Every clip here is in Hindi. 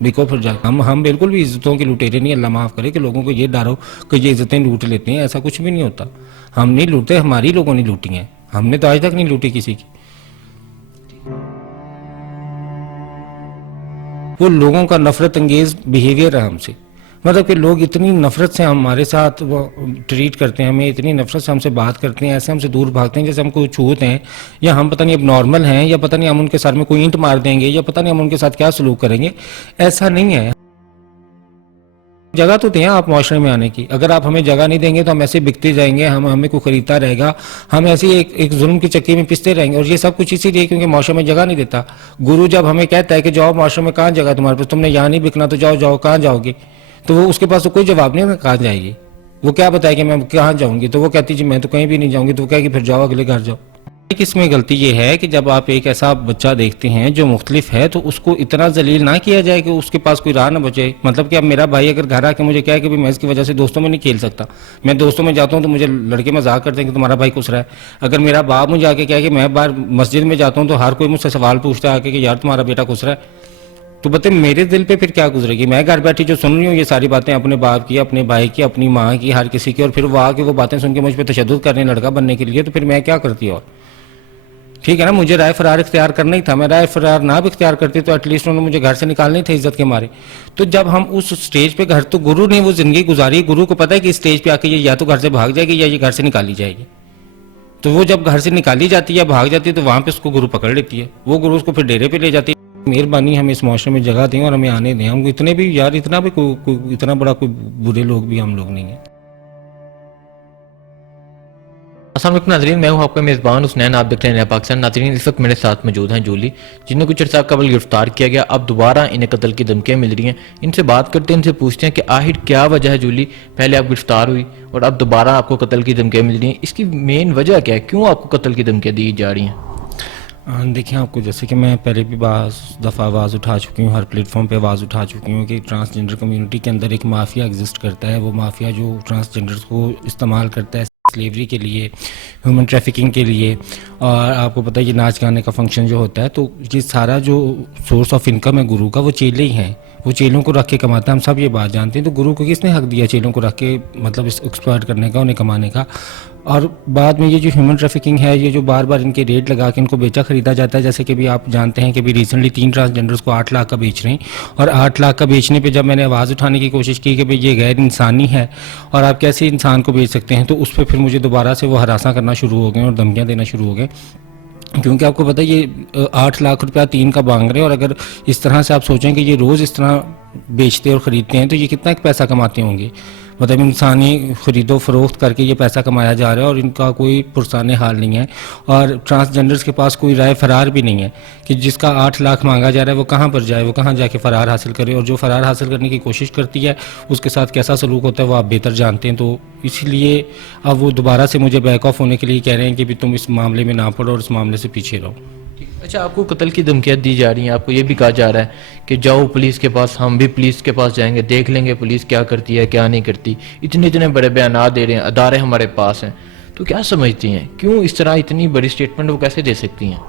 बिको फिर जा हम बिल्कुल भी इज्जतों के लुटेरे नहीं, अल्लाह माफ़ करे कि लोगों को ये डरो कि ये इज्जतें लूट लेते हैं, ऐसा कुछ भी नहीं होता। हम नहीं लूटते, हमारी लोगों ने लूटी हैं, हमने तो आज तक नहीं लूटी किसी की। वो लोगों का नफरत अंगेज बिहेवियर है हमसे, मतलब कि लोग इतनी नफरत से हमारे साथ वो ट्रीट करते हैं, हमें इतनी नफरत से हमसे बात करते हैं, ऐसे हमसे दूर भागते हैं जैसे हम कोई छूत हैं, या हम पता नहीं अब नॉर्मल हैं, या पता नहीं हम उनके सर में कोई ईंट मार देंगे, या पता नहीं हम उनके साथ क्या सलूक करेंगे। ऐसा नहीं है। जगह तो दें आप माशरे में आने की, अगर आप हमें जगह नहीं देंगे तो हम ऐसे बिकते जाएंगे, हमें कोई खरीदता रहेगा, हम ऐसे ही एक जुल्म की चक्की में पिसते रहेंगे। और ये सब कुछ इसीलिए क्योंकि माशरे में जगह नहीं देता। गुरु जब हमें कहता है कि जाओ माशरे में, कहाँ जगह तुम्हारे पास, तुमने यहाँ नहीं बिकना तो जाओ जाओ, कहाँ जाओगे, तो वो उसके पास तो कोई जवाब नहीं है कहाँ जाएगी। वो क्या बताए कि मैं कहाँ जाऊंगी, तो वो कहती जी मैं तो कहीं भी नहीं जाऊंगी, तो वो कहेगी फिर जाओ अगले घर जाओ। एक इसमें गलती ये है कि जब आप एक ऐसा बच्चा देखते हैं जो मुख्तलिफ है, तो उसको इतना जलील ना किया जाए कि उसके पास कोई राह ना बचे। मतलब कि अब मेरा भाई अगर घर आके मुझे कहे कि मैं इसकी वजह से दोस्तों में नहीं खेल सकता, मैं दोस्तों में जाता हूँ तो मुझे लड़के मजाक करते हैं कि तुम्हारा भाई खुश रहा है। अगर मेरा बाप मुझे आके कहे कि मैं बाहर मस्जिद में जाता हूँ तो हर कोई मुझसे सवाल पूछता है आके कि यार तुम्हारा बेटा खुश रहा है, तो बताए मेरे दिल पे फिर क्या गुजरेगी। मैं घर बैठी जो सुन रही हूँ ये सारी बातें अपने बाप की, अपने भाई की, अपनी माँ की, हर किसी की, और फिर वो आके वो बातें सुन के मुझ पर तशद्दुद करने लड़का बनने के लिए, तो फिर मैं क्या करती। और ठीक है ना, मुझे राय फरार इख्तियार करना ही था, मैं राय फरार ना भी इख्तियार करती तो एटलीस्ट उन्होंने मुझे घर से निकालना ही था इज्जत के मारे। तो जब हम उस स्टेज पे घर, तो गुरु ने वो जिंदगी गुजारी, गुरु को पता है कि इस स्टेज पे आके ये या तो घर से भाग जाएगी या ये घर से निकाली जाएगी। तो वो जब घर से निकाली जाती है या भाग जाती है तो वहां पे उसको गुरु पकड़ लेती है, वो गुरु उसको फिर डेरे पे ले जाती है। मेहरबानी हमें इस माशरे में जगह दें और हमें आने दें, हम इतने भी यार, इतना भी कोई इतना बड़ा कोई बुरे लोग भी हम लोग नहीं है। अस्सलाम वालेकुम नाज़रीन, मैं हूं आपका मेज़बान हुसनैन, आप देख रहे हैं नया पाकिस्तान। नाज़रीन इस वक्त मेरे साथ मौजूद हैं जूली, जिन्हें कुछ अर्सा कबल गिरफ्तार किया गया, अब दोबारा इन्हें कत्ल की धमकियां मिल रही हैं। इनसे बात करते हैं, इनसे पूछते हैं कि आखिर क्या वजह है जूली, पहले आप गिरफ्तार हुई और अब दोबारा आपको कत्ल की धमकियां मिल रही हैं, इसकी मेन वजह क्या है, क्यों आपको कत्ल की धमकियां दी जा रही हैं? देखिए आपको, जैसे कि मैं पहले भी बाज़ दफ़ा आवाज़ उठा चुकी हूँ, हर प्लेटफॉर्म पे आवाज़ उठा चुकी हूँ कि ट्रांसजेंडर कम्युनिटी के अंदर एक माफिया एग्जिस्ट करता है। वो माफिया जो ट्रांसजेंडर्स को इस्तेमाल करता है स्लेवरी के लिए, ह्यूमन ट्रैफिकिंग के लिए। और आपको पता है ये नाच गाने का फंक्शन जो होता है, तो ये सारा जो सोर्स ऑफ इनकम है गुरु का, वो चेले ही हैं, वो चेलों को रख के कमाता है, हम सब ये बात जानते हैं। तो गुरु को किसने हक दिया चेलों को रख के, मतलब इस एक्सप्लॉइट करने का, उन्हें कमाने का। और बाद में ये जो ह्यूमन ट्रैफिकिंग है, ये जो बार बार इनके रेट लगा के इनको बेचा खरीदा जाता है, जैसे कि भी आप जानते हैं कि भी रिसेंटली 3 ट्रांसजेंडर्स को 8 लाख का बेच रहे हैं। और 8 लाख का बेचने पे जब मैंने आवाज़ उठाने की कोशिश की कि भाई ये गैर इंसानी है और आप कैसे इंसान को बेच सकते हैं, तो उस पर फिर मुझे दोबारा से वो हरासा करना शुरू हो गए और धमकियाँ देना शुरू हो गए। क्योंकि आपको पता है ये 8 लाख रुपया 3 का मांग रहे हैं, और अगर इस तरह से आप सोचें कि ये रोज़ इस तरह बेचते और ख़रीदते हैं तो ये कितना पैसा कमाते होंगे। मतलब इंसानी ख़रीदो फरोख्त करके ये पैसा कमाया जा रहा है और इनका कोई पुरसाने हाल नहीं है। और ट्रांसजेंडर्स के पास कोई राय फरार भी नहीं है कि जिसका 8 लाख मांगा जा रहा है वो कहाँ पर जाए, वो कहाँ जाके फ़रार हासिल करे, और जो फ़रार हासिल करने की कोशिश करती है उसके साथ कैसा सलूक होता है वो आप बेहतर जानते हैं। तो इसलिए अब वो दोबारा से मुझे बैक ऑफ होने के लिए कह रहे हैं कि भी तुम इस मामले में ना पड़ो और इस मामले से पीछे रहो। अच्छा, आपको कत्ल की धमकियां दी जा रही हैं, आपको ये भी कहा जा रहा है कि जाओ पुलिस के पास, हम भी पुलिस के पास जाएंगे, देख लेंगे पुलिस क्या करती है क्या नहीं करती, इतने इतने बड़े बयान दे रहे हैं, अदारे हमारे पास हैं। तो क्या समझती हैं, क्यों इस तरह इतनी बड़ी स्टेटमेंट वो कैसे दे सकती हैं?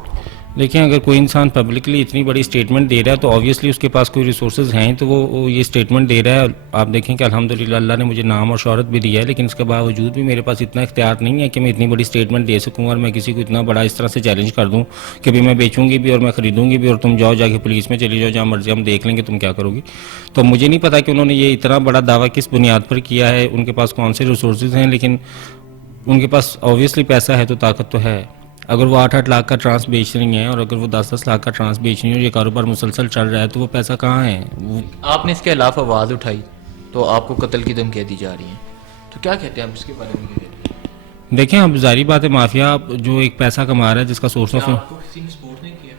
देखिए, अगर कोई इंसान पब्लिकली इतनी बड़ी स्टेटमेंट दे रहा है तो ऑब्वियसली उसके पास कोई रिसोर्सेज हैं, तो वो ये स्टेटमेंट दे रहा है। आप देखें कि अल्हम्दुलिल्लाह अल्लाह ने मुझे नाम और शोहरत भी दिया है, लेकिन इसके बावजूद भी मेरे पास इतना इख्तियार नहीं है कि मैं इतनी बड़ी स्टेटमेंट दे सकूँ और मैं किसी को इतना बड़ा इस तरह से चैलेंज कर दूँ कि भाई मैं बेचूंगी भी और मैं खरीदूंगी भी और तुम जाओ जाके पुलिस में चली जाओ, जहाँ मर्जी हम देख लेंगे तुम क्या करोगी। तो मुझे नहीं पता कि उन्होंने ये इतना बड़ा दावा किस बुनियाद पर किया है, उनके पास कौन से रिसोर्सेज हैं, लेकिन उनके पास ऑब्वियसली पैसा है तो ताकत तो है। अगर वो 8-8 लाख का ट्रांस बेच रही हैं और अगर वो 10-10 लाख का ट्रांस बेच रही हैं और ये कारोबार मुसलसल चल रहा है, तो वो पैसा कहाँ है? वो आपने इसके अलावा आवाज़ उठाई तो आपको कत्ल की धमकियां दी जा रही हैं, तो क्या कहते हैं आप इसके बारे में? क्या कहते हैं? देखें, अब जारी बात है, माफिया जो एक पैसा कमा रहा है जिसका सोर्स ऑफ आपको किसी ने सपोर्ट नहीं किया?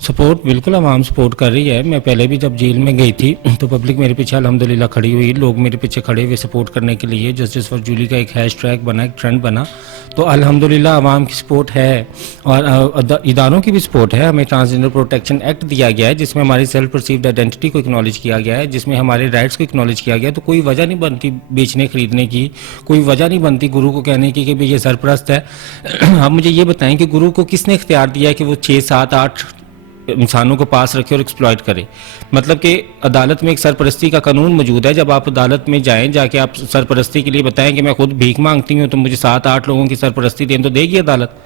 सपोर्ट बिल्कुल आवाम सपोर्ट कर रही है। मैं पहले भी जब जेल में गई थी तो पब्लिक मेरे पीछे अल्हम्दुलिल्लाह खड़ी हुई, लोग मेरे पीछे खड़े हुए सपोर्ट करने के लिए। जस्टिस फॉर जूली का एक हैशटैग बना, एक ट्रेंड बना, तो अल्हम्दुलिल्लाह आवाम की सपोर्ट है और इदारों की भी सपोर्ट है। हमें ट्रांसजेंडर प्रोटेक्शन एक्ट दिया गया है जिसमें हमारी सेल्फ परसीव्ड आइडेंटिटी को एक्नॉलेज किया गया है, जिसमें हमारे राइट्स को एक्नॉलेज किया गया है। तो कोई वजह नहीं बनती बेचने खरीदने की, कोई वजह नहीं बनती गुरु को कहने की कि भाई ये सरपरस्त है। आप मुझे ये बताएं कि गुरु को किसने इख्तियार दिया है कि वो 6, 7, 8 इंसानों को पास रखे और एक्सप्लॉइट करे। मतलब कि अदालत में एक सरपरस्ती का कानून मौजूद है। जब आप अदालत में जाएं, जाके आप सरपरस्ती के लिए बताएं कि मैं खुद भीख मांगती हूँ तो मुझे 7-8 लोगों की सरपरस्ती दें, तो देगी अदालत?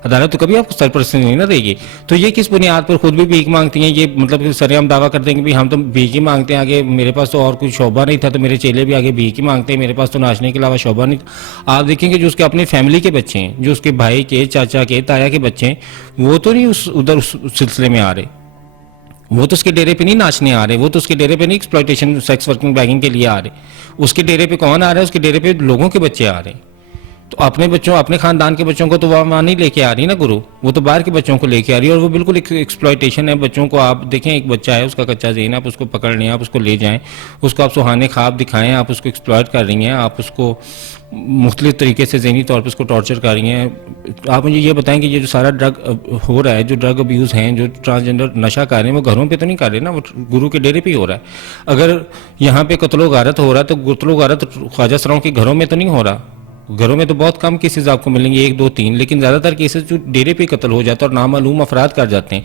अदालत तो कभी आपको सरपरस्ती नहीं ना देगी। तो ये किस बुनियाद पर खुद भी भीख मांगती हैं? ये मतलब कि सरेआम दावा कर देंगे भाई हम तो भीख ही मांगते हैं, आगे मेरे पास तो और कोई शोभा नहीं था तो मेरे चेले भी आगे भीख ही मांगते हैं, मेरे पास तो नाचने के अलावा शोभा नहीं था। आप देखेंगे जो उसके अपनी फैमिली के बच्चे हैं, जो उसके भाई के, चाचा के, ताया के बच्चे हैं, वो तो नहीं उस सिलसिले में आ रहे। वो तो उसके डेरे पे नहीं नाचने आ रहे, वो तो उसके डेरे पे नहीं एक्सप्लॉइटेशन, सेक्स वर्किंग, बैगिंग के लिए आ रहे। उसके डेरे पे कौन आ रहा है? उसके डेरे पे लोगों के बच्चे आ रहे हैं। तो अपने बच्चों, अपने खानदान के बच्चों को तो वहाँ नहीं लेके आ रही ना गुरु, वो तो बाहर के बच्चों को लेके आ रही है। और वो बिल्कुल एक एक्सप्लॉइटेशन है बच्चों को। आप देखें, एक बच्चा है, उसका कच्चा ज़हन, आप उसको पकड़ लें, आप उसको ले जाएं, उसको आप सुहाने ख्वाब दिखाएं, आप उसको एक्सप्लॉइट कर रही हैं, आप उसको मुख्तलिफ तरीके से ज़हनी तौर पर उसको टॉर्चर कर रही हैं। आप मुझे ये बताएं कि ये जो सारा ड्रग हो रहा है, जो ड्रग अब्यूज़ हैं, जो ट्रांसजेंडर नशा कर रहे हैं, वो घरों पे तो नहीं कर रहे ना, वो गुरु के डेरे पे ही हो रहा है। अगर यहाँ पे कत्लो गारत हो रहा है तो कत्लो गारत ख्वाजा सराओं के घरों में तो नहीं हो रहा। घरों में तो बहुत कम केसेस आपको मिलेंगे, 1, 2, 3, लेकिन ज़्यादातर केसेस जो डेरे पे कत्ल हो जाता है और नामालूम अफराद कर जाते हैं।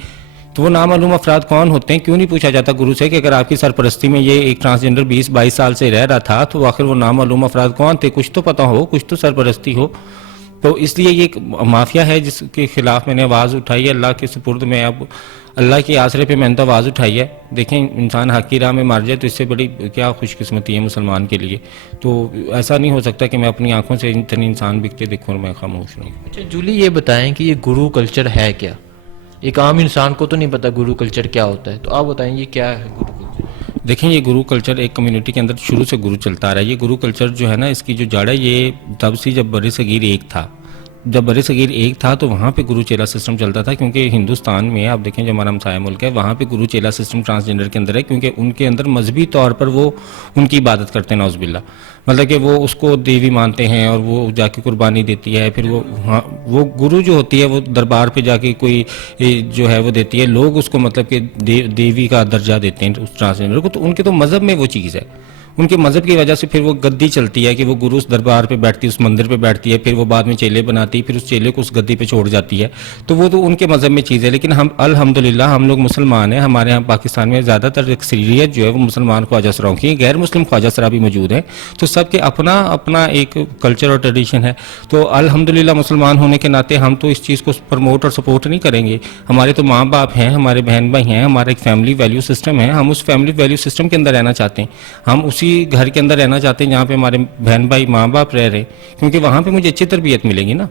तो वो नामालूम अफराद कौन होते हैं? क्यों नहीं पूछा जाता गुरु से कि अगर आपकी सरपरस्ती में ये एक ट्रांसजेंडर 20-22 साल से रह रहा था तो आखिर वो नामालूम अफराद कौन थे? कुछ तो पता हो, कुछ तो सरपरस्ती हो। तो इसलिए ये एक माफिया है जिसके खिलाफ मैंने आवाज़ उठाई है। अल्लाह के सुपुर्द में, अब अल्लाह के आसरे पे मैंने तो आवाज़ उठाई है। देखें, इंसान हक की राह में मार जाए तो इससे बड़ी क्या खुशकिस्मती है मुसलमान के लिए। तो ऐसा नहीं हो सकता कि मैं अपनी आंखों से इतने इंसान बिकते देखूँ और मैं खामोश रहूँ। अच्छा जूली, ये बताएं कि ये गुरु कल्चर है क्या? एक आम इंसान को तो नहीं पता गुरु कल्चर क्या होता है, तो आप बताएं ये क्या है गुरु कल्चर? देखें, ये गुरु कल्चर एक कम्युनिटी के अंदर शुरू से गुरु चलता आ रहा है। ये गुरु कल्चर जो है ना, इसकी जो जड़ है ये तब से जब बड़े सगीर एक था। जब बड़े सगीर एक था तो वहाँ पे गुरु चेला सिस्टम चलता था, क्योंकि हिंदुस्तान में आप देखें जो हमारा हमसाया मुल्क है वहाँ पे गुरु चेला सिस्टम ट्रांसजेंडर के अंदर है, क्योंकि उनके अंदर मजहबी तौर पर वो उनकी इबादत करते हैं नौज़बिल्ला। मतलब कि वो उसको देवी मानते हैं और वो जाके कुर्बानी देती है। फिर वो, हाँ, वो गुरु जो होती है वो दरबार पे जाके कोई जो है वो देती है, लोग उसको मतलब कि देवी का दर्जा देते हैं उस ट्रांसजेंडर को। तो उनके तो मज़हब में वो चीज़ है, उनके मज़हब की वजह से फिर वो गद्दी चलती है कि वो गुरु उस दरबार पे बैठती है, उस मंदिर पे बैठती है, फिर वो बाद में चेले बनाती है, फिर उस चेले को उस गद्दी पे छोड़ जाती है। तो वो तो उनके मज़हब में चीज़ है। लेकिन हम अल्हम्दुलिल्लाह हम लोग मुसलमान हैं। हमारे यहाँ पाकिस्तान में ज़्यादातर अक्सरियत जो है वो मुसलमान ख्वाजा सराओं की है, गैर मुस्लिम ख्वाजा सरा भी मौजूद हैं। तो सबके अपना अपना एक कल्चर और ट्रेडिशन है। तो अल्हम्दुलिल्लाह मुसलमान होने के नाते हम तो इस चीज़ को प्रमोट और सपोर्ट नहीं करेंगे। हमारे तो माँ बाप हैं, हमारे बहन भाई हैं, हमारा एक फैमिली वैल्यू सिस्टम है। हम उस फैमिली वैल्यू सिस्टम के अंदर रहना चाहते हैं। हम उसी घर के अंदर रहना चाहते हैं जहाँ पे हमारे बहन भाई माँ बाप रह रहे, क्योंकि वहाँ पे मुझे अच्छी तरबियत मिलेगी ना।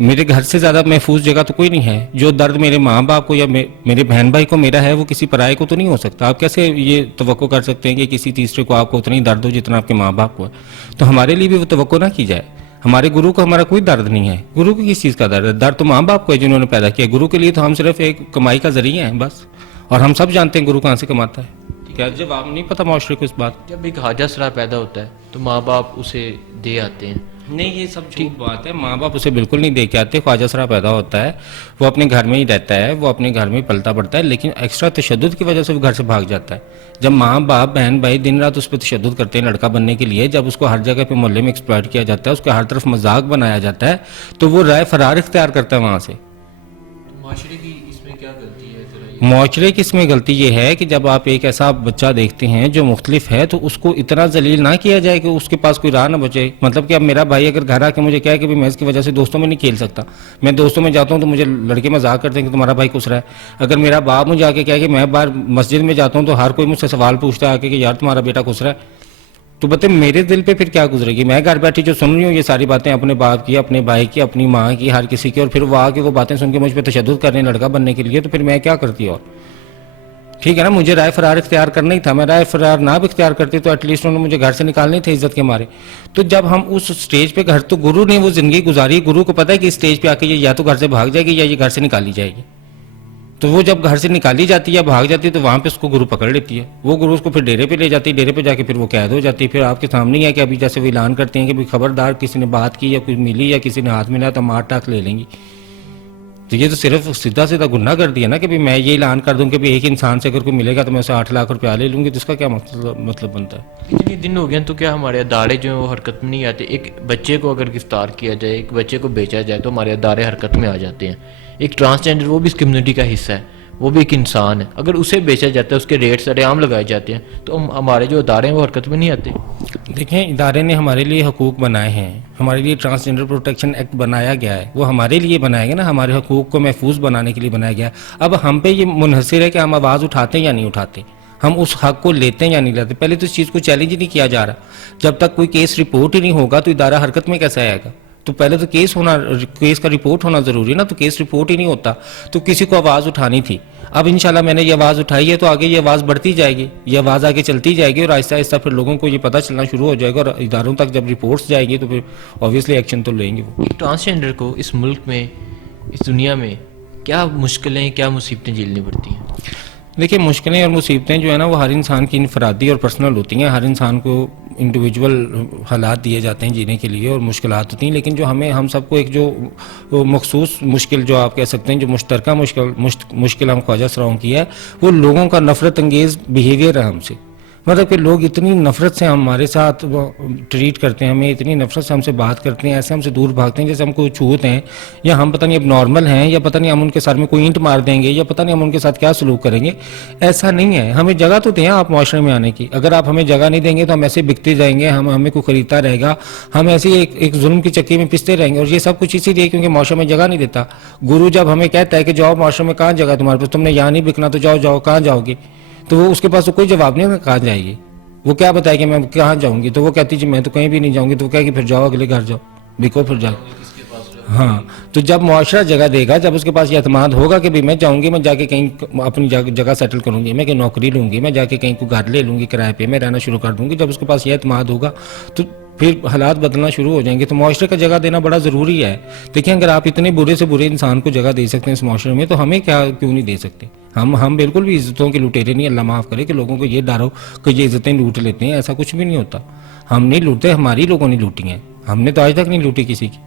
मेरे घर से ज़्यादा महफूज जगह तो कोई नहीं है। जो दर्द मेरे माँ बाप को या मेरे बहन भाई को मेरा है वो किसी पराये को तो नहीं हो सकता। आप कैसे ये तवक्को कर सकते हैं कि किसी तीसरे को आपको उतना ही दर्द हो जितना आपके माँ बाप को है? तो हमारे लिए भी वो तवक्को ना की जाए। हमारे गुरु को हमारा कोई दर्द नहीं है। गुरु को किस चीज़ का दर्द है? दर्द तो माँ बाप को है जिन्होंने पैदा किया। गुरु के लिए तो हम सिर्फ एक कमाई का जरिया हैं बस। और हम सब जानते हैं गुरु कहाँ से कमाता है। ठीक है, जब आप नहीं पता माशरे को इस बात। जब एक ख्वाजा सरा पैदा होता है तो माँ बाप उसे दे आते हैं। नहीं, ये सब झूठ बात है। माँ बाप उसे बिल्कुल नहीं दे के आते। ख्वाजा सरा पैदा होता है, वो अपने घर में ही रहता है, वो अपने घर में ही पलता पड़ता है, लेकिन एक्स्ट्रा तशद्दुद की वजह से वो घर से भाग जाता है। जब माँ बाप बहन भाई दिन रात उस पर तशद्दुद करते हैं लड़का बनने के लिए, जब उसको हर जगह पे मोहल्ले में एक्सप्लॉइट किया जाता है, उसको हर तरफ मजाक बनाया जाता है, तो वो राय फरार इख्तियार करता है वहाँ से। तो माशरे की इसमें क्या गलती है? माशरे की इसमें गलती ये है कि जब आप एक ऐसा बच्चा देखते हैं जो मुख्तलिफ है तो उसको इतना जलील ना किया जाए कि उसके पास कोई राह ना बचे। मतलब कि अब मेरा भाई अगर घर आके मुझे कहे कि भाई मैं इसकी वजह से दोस्तों में नहीं खेल सकता, मैं दोस्तों में जाता हूँ तो मुझे लड़के मजाक करते हैं कि तुम्हारा भाई खुश रहा है। अगर मेरा बाप मुझे आके कहे कि मैं बाहर मस्जिद में जाता हूँ तो हर कोई मुझसे सवाल पूछता है आके कि यार तुम्हारा बेटा खुश रहा है, तो बताए मेरे दिल पे फिर क्या गुजरेगी? मैं घर बैठी जो सुन रही हूँ ये सारी बातें अपने बाप की, अपने भाई की, अपनी माँ की, हर किसी की, और फिर वो आके वो बातें सुन के मुझ पर तशद्दुद कर रहे हैं लड़का बनने के लिए, तो फिर मैं क्या करती? और ठीक है ना, मुझे राय फरार इख्तियार करना ही था। मैं राय फरार ना भी इख्तियार करती तो एटलीस्ट उन्होंने मुझे घर से निकालने थे इज्जत के मारे। तो जब हम उस स्टेज पे, घर तो गुरु ने वो जिंदगी गुजारी, गुरु को पता है कि इस स्टेज पे आके ये या तो घर से भाग जाएगी या ये घर से निकाली जाएगी। तो वो जब घर से निकाली जाती है, भाग जाती है, तो वहाँ पे उसको गुरु पकड़ लेती है। वो गुरु उसको फिर डेरे पे ले जाती है, डेरे पे जाके फिर वो कैद हो जाती है। फिर आपके सामने ही है कि अभी जैसे वो ऐलान करते हैं कि भाई खबरदार किसी ने बात की या कुछ मिली या किसी ने हाथ मिलाया तो मार टाक ले लेंगी। तो ये तो सिर्फ सीधा सीधा गुनाह कर दिया ना कि भाई मैं ये ऐलान कर दूं कि भाई एक इंसान से अगर कोई मिलेगा तो मैं उसे 8 लाख रुपया ले लूंगी, तो इसका क्या मतलब बनता है? इतनी दिन हो गए तो क्या हमारे अदारे जो है वो हरकत में नहीं आते? एक बच्चे को अगर गिरफ्तार किया जाए, एक बच्चे को बेचा जाए तो हमारे अदारे हरकत में आ जाते हैं। एक ट्रांसजेंडर वो भी इस कम्युनिटी का हिस्सा है, वो भी एक इंसान है, अगर उसे बेचा जाता है, उसके रेट सरेआम लगाए जाते हैं, तो हमारे जो अदारे हैं वो हरकत में नहीं आते। देखें, इदारे ने हमारे लिए हकूक़ बनाए हैं, हमारे लिए ट्रांसजेंडर प्रोटेक्शन एक्ट बनाया गया है, वो हमारे लिए बनाया गया ना, हमारे हकूक़ को महफूज बनाने के लिए बनाया गया है। अब हम पे ये मुनहसर है कि हम आवाज़ उठाते हैं या नहीं उठाते, हम उस हक को लेते हैं या नहीं लेते। पहले तो इस चीज़ को चैलेंज ही नहीं किया जा रहा। जब तक कोई केस रिपोर्ट ही नहीं होगा तो इदारा हरकत में कैसे आएगा? तो पहले तो केस का रिपोर्ट होना ज़रूरी है ना, तो केस रिपोर्ट ही नहीं होता तो किसी को आवाज़ उठानी थी। अब इंशाल्लाह मैंने ये आवाज़ उठाई है तो आगे ये आवाज़ बढ़ती जाएगी, ये आवाज़ आगे चलती जाएगी और आहिस्ता आहिस्ता फिर लोगों को ये पता चलना शुरू हो जाएगा और इदारों तक जब रिपोर्ट्स जाएंगी तो फिर ऑब्वियसली एक्शन तो लेंगे वो। ट्रांसजेंडर को इस मुल्क में, इस दुनिया में क्या मुश्किलें, क्या मुसीबतें झेलनी पड़ती हैं? देखिए, मुश्किलें और मुसीबतें जो है ना वो हर इंसान की इनफरादी और पर्सनल होती हैं। हर इंसान को इंडिविजुअल हालात दिए जाते हैं जीने के लिए और मुश्किलात होती हैं, लेकिन जो हम सबको एक जो मखसूस मुश्किल जो आप कह सकते हैं, जो मुश्तरका मुश्किल हम ख्वाजा सराओं की है, वो लोगों का नफरत अंगेज़ बिहेवियर है हमसे। मतलब कि लोग इतनी नफरत से हमारे साथ वो ट्रीट करते हैं, हमें इतनी नफरत से हमसे बात करते हैं, ऐसे हमसे दूर भागते हैं जैसे हम कोई छूत हैं, या हम पता नहीं अब नॉर्मल हैं, या पता नहीं हम उनके सर में कोई ईंट मार देंगे, या पता नहीं हम उनके साथ क्या सलूक करेंगे। ऐसा नहीं है। हमें जगह तो दें आप माशरे में आने की। अगर आप हमें जगह नहीं देंगे तो हम ऐसे बिकते जाएंगे, हमें कोई खरीदता रहेगा, हम ऐसे ही एक जुल्म की चक्की में पिसते रहेंगे। और ये सब कुछ इसीलिए क्योंकि माशरे में जगह नहीं देता। गुरु जब हमें कहता है कि जाओ माशरे में, कहाँ जगह तुम्हारे पास, तुमने यहाँ नहीं बिकना तो जाओ, कहाँ जाओगे? तो वो उसके पास तो कोई जवाब नहीं है कहाँ जाएगी। वो क्या बताएगी मैं कहाँ जाऊंगी? तो वो कहती जी मैं तो कहीं भी नहीं जाऊंगी। तो वो कहेगी फिर जाओ अगले घर जाओ, बिको फिर जाओ। हाँ, तो जब मुआशरा जगह देगा, जब उसके पास ये एतमाद होगा कि भाई मैं जाऊंगी, मैं जाके कहीं अपनी जगह सेटल करूंगी, मैं कहीं नौकरी लूंगी, मैं जाके कहीं को घर ले लूंगी किराए पे, मैं रहना शुरू कर दूंगी, जब उसके पास ये एतमाद होगा तो फिर हालात बदलना शुरू हो जाएंगे। तो मुआशरे का जगह देना बड़ा ज़रूरी है। देखिए, अगर आप इतने बुरे से बुरे इंसान को जगह दे सकते हैं इस मुआशरे में, तो हमें क्यों नहीं दे सकते? हम बिल्कुल भी इज्जतों के लुटेरे नहीं, अल्लाह माफ़ करे कि लोगों को ये डरो कि ये इज्जतें लूट लेते हैं। ऐसा कुछ भी नहीं होता। हम नहीं लूटते, हमारी लोगों ने लूटी हैं। हमने तो आज तक नहीं लूटी किसी की।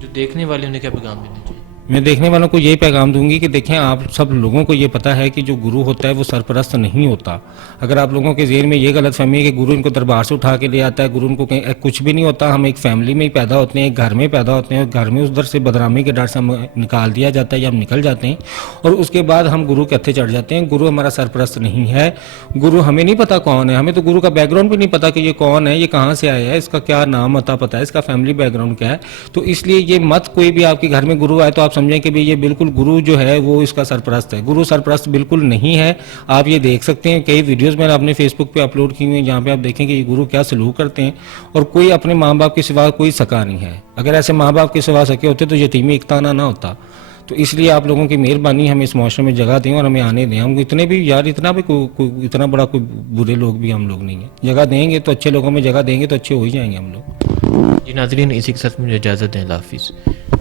जो देखने वाले उन्हें क्या पैगाम देना चाहिए? मैं देखने वालों को यही पैगाम दूंगी कि देखें, आप सब लोगों को ये पता है कि जो गुरु होता है वो सरपरस्त नहीं होता। अगर आप लोगों के ज़हन में ये गलत फहमी है कि गुरु इनको दरबार से उठा के ले आता है, गुरु इनको कहीं, कुछ भी नहीं होता। हम एक फैमिली में ही पैदा होते हैं, एक घर में पैदा होते हैं, और घर में उधर से बदनामी के डर से हम निकाल दिया जाता है या हम निकल जाते हैं, और उसके बाद हम गुरु के हत्थे चढ़ जाते हैं। गुरु हमारा सरपरस्त नहीं है। गुरु हमें नहीं पता कौन है, हमें तो गुरु का बैकग्राउंड भी नहीं पता कि ये कौन है, ये कहाँ से आया है, इसका क्या नाम अता पता है, इसका फैमिली बैकग्राउंड क्या है। तो इसलिए ये मत, कोई भी आपके घर में गुरु आए तो आप समझें कि भाई ये बिल्कुल गुरु जो है वो इसका सरपरस्त है। गुरु सरपरस्त बिल्कुल नहीं है। आप ये देख सकते हैं, कई वीडियोस मैंने अपने फेसबुक पे अपलोड की हुई हैं जहाँ पे आप देखेंगे ये गुरु क्या सलूक करते हैं, और कोई अपने माँ बाप के सिवा कोई सका नहीं है। अगर ऐसे माँ बाप के सिवा सके होते तो यतीमी इकताना ना होता। तो इसलिए आप लोगों की मेहरबानी, हमें इस मुआशरे में जगह दें और हमें आने दें। हम इतने भी यार, इतना भी इतना बड़ा कोई बुरे लोग भी हम लोग नहीं हैं। जगह देंगे तो अच्छे लोगों में जगह देंगे तो अच्छे हो ही जाएंगे हम लोग। जी नाज़रीन, इसी के साथ मुझे इजाज़त दें। अल्लाह हाफिज़।